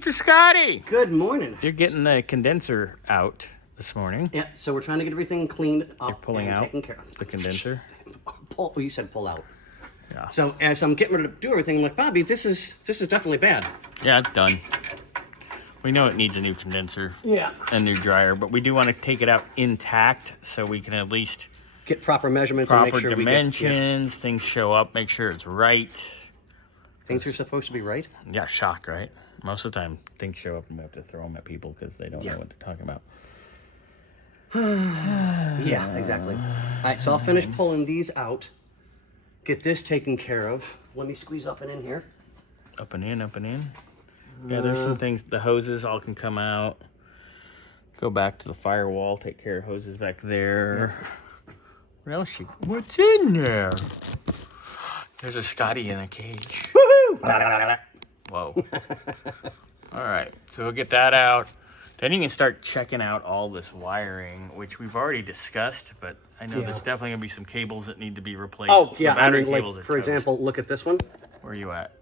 Mr. Scotty! Good morning. You're getting the condenser out this morning. Yeah, so we're trying to get everything cleaned up. You're pulling and out taken care of. the condenser. Pull. You said pull out. Yeah. So as I'm getting ready to do everything, I'm like, Bobby, this is definitely bad. Yeah, it's done. We know it needs a new condenser. Yeah. A new dryer, but we do want to take it out intact so we can at least Get proper measurements proper and make sure dimensions, things show up, make sure it's right. Things are supposed to be right. Yeah, shock, right? Most of the time, things show up and we have to throw them at people because they don't know what they're talking about. Yeah, exactly. All right, so I'll finish pulling these out. Get this taken care of. Let me squeeze up and in here. Up and in, up and in. Yeah, there's some things. The hoses all can come out. Go back to the firewall. Take care of hoses back there. What else? What's in there? There's a Scotty in a cage. Woohoo! Whoa. All right, so we'll get that out. Then you can start checking out all this wiring, which we've already discussed, but I know there's definitely gonna be some cables that need to be replaced. Oh yeah, The I battery mean, cables like are for toast. example, look at this one. Where are you at?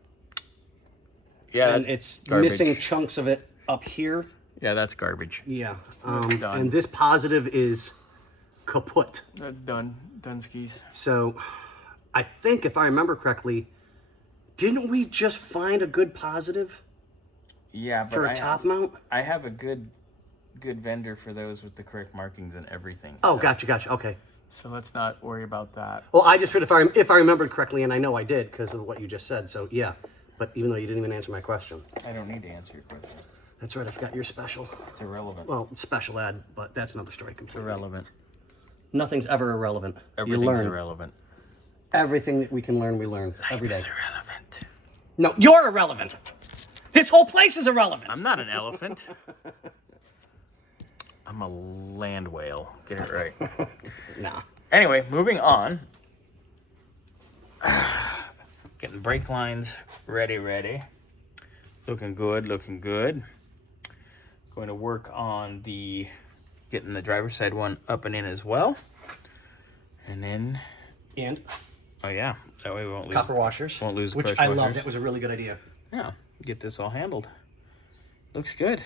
Yeah, And that's it's garbage. missing chunks of it up here. Yeah, that's garbage. Yeah. done. And this positive is kaput. That's done. Done skis. So I think if I remember correctly, didn't we just find a good positive Yeah, but for a top mount? I have a good vendor for those with the correct markings and everything. Oh, so, gotcha. Okay. So let's not worry about that. Well, I just if I remembered correctly, and I know I did because of what you just said. So yeah, but even though you didn't even answer my question. I don't need to answer your question. That's right. I forgot you're special. It's irrelevant. Well, special ed, but that's another story completely. It's irrelevant. Nothing's ever irrelevant. Everything's you learn. irrelevant. Everything that we can learn, we learn every day. Life is irrelevant. No, you're irrelevant. This whole place is irrelevant. I'm not an elephant. I'm a land whale. Get it right. Nah. Anyway, moving on. Getting brake lines ready. Looking good. Going to work on getting the driver's side one up and in as well. And then, And oh yeah, that way we won't lose copper washers. Won't lose which crush I washers. love. That was a really good idea. Yeah, get this all handled. Looks good.